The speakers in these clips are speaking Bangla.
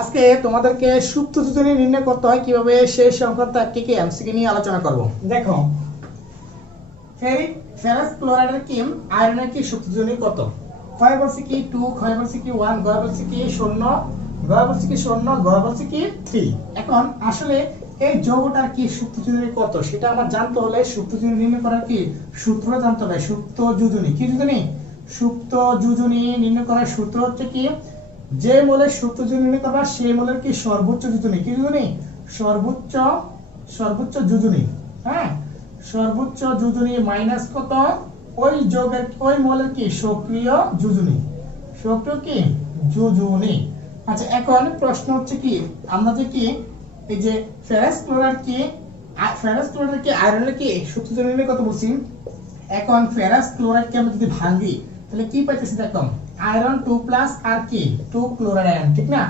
আজকে তোমাদেরকে সুপ্ত যোজনী নির্ণয় করতে হয় কিভাবে সেই সংক্রান্ত একটি এমসিকিউ নিয়ে আলোচনা করব। দেখো, ফেরাস ক্লোরাইডের কি আয়রনের কি সুপ্ত যোজনী কত? ক্ষয় বলছে কি 2, ক্ষয় বলছে কি 1, গড় বলছে কি 0, গড় বলছে কি 0, গড় বলছে কি 3। এখন আসলে এই যৌগটার কি সুপ্ত যোজনী কত সেটা আমার জানতে হলে সুপ্ত যোজনী নির্ণয় করার কি সূত্র জানতে হবে। সুপ্ত যোজনী কি যোজনী? সুপ্ত যোজনী নির্ণয় করার সূত্র হচ্ছে কি, যে মোলের সুপ্ত যোজনী নির্ণয় করবা সেই মোলের কি সর্বোচ্চ যোজনী। কি যোজনী? সর্বোচ্চ যোজনী। হ্যাঁ, সর্বোচ্চ যোজনী মাইনাস কত ওই যৌগের ওই মোলের কি সক্রিয় যোজনী। সক্রিয় কি যোজনী। আচ্ছা, এখন প্রশ্ন হচ্ছে কি, আমরা যে কি এই যে ফেরাস ক্লোরাইড কি আয়রনের কি সুপ্ত যোজনী নির্ণয় কত বলছি। এখন ফেরাস ক্লোরাইড কে আমরা যদি ভাঙি তাহলে কি পাইতেছি দেখো, আয়রন 2+ আর কি 2 ক্লোরাইড আয়রন, ঠিক না?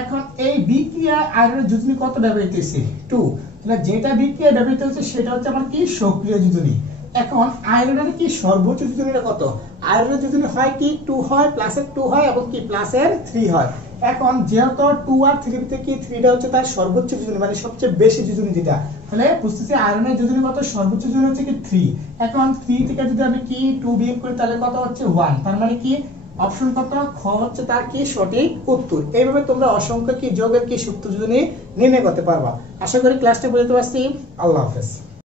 এখন এই বিক্রিয়া আয়রনের যোজনী কত ব্যবহৃত হয়েছে? 2। তাহলে যেটা বিক্রিয়া ব্যবহৃত হচ্ছে সেটা হচ্ছে আমার কি সক্রিয় যোজনী। এখন আয়রনের কি সর্বোচ্চ যোজনীটা কত? আয়রনের যোজনী হয় কি 2 হয়, প্লাসের 2 হয় এবং কি প্লাসের 3 হয়। এখন যেহেতু 2 আর 3 তে কি 3টা হচ্ছে তার সর্বোচ্চ যোজনী, মানে সবচেয়ে বেশি যোজনী যেটা, তাহলে বুঝতেছি আয়রনের যোজনী কত? সর্বোচ্চ যোজনী হচ্ছে কি 3। এখন 3 থেকে যদি আমি কি 2 বিয়োগ করি তাহলে কত হচ্ছে 1। তার মানে কি অপশন কত? খ হচ্ছে তার কি সঠিক উত্তর। এইভাবে তোমরা অসংখ্য কি যৌগের কি সুপ্ত যোজনী নির্ণয় করতে পারবা। আশা করি ক্লাসটা বুঝতে পারছি। আল্লাহ হাফেজ।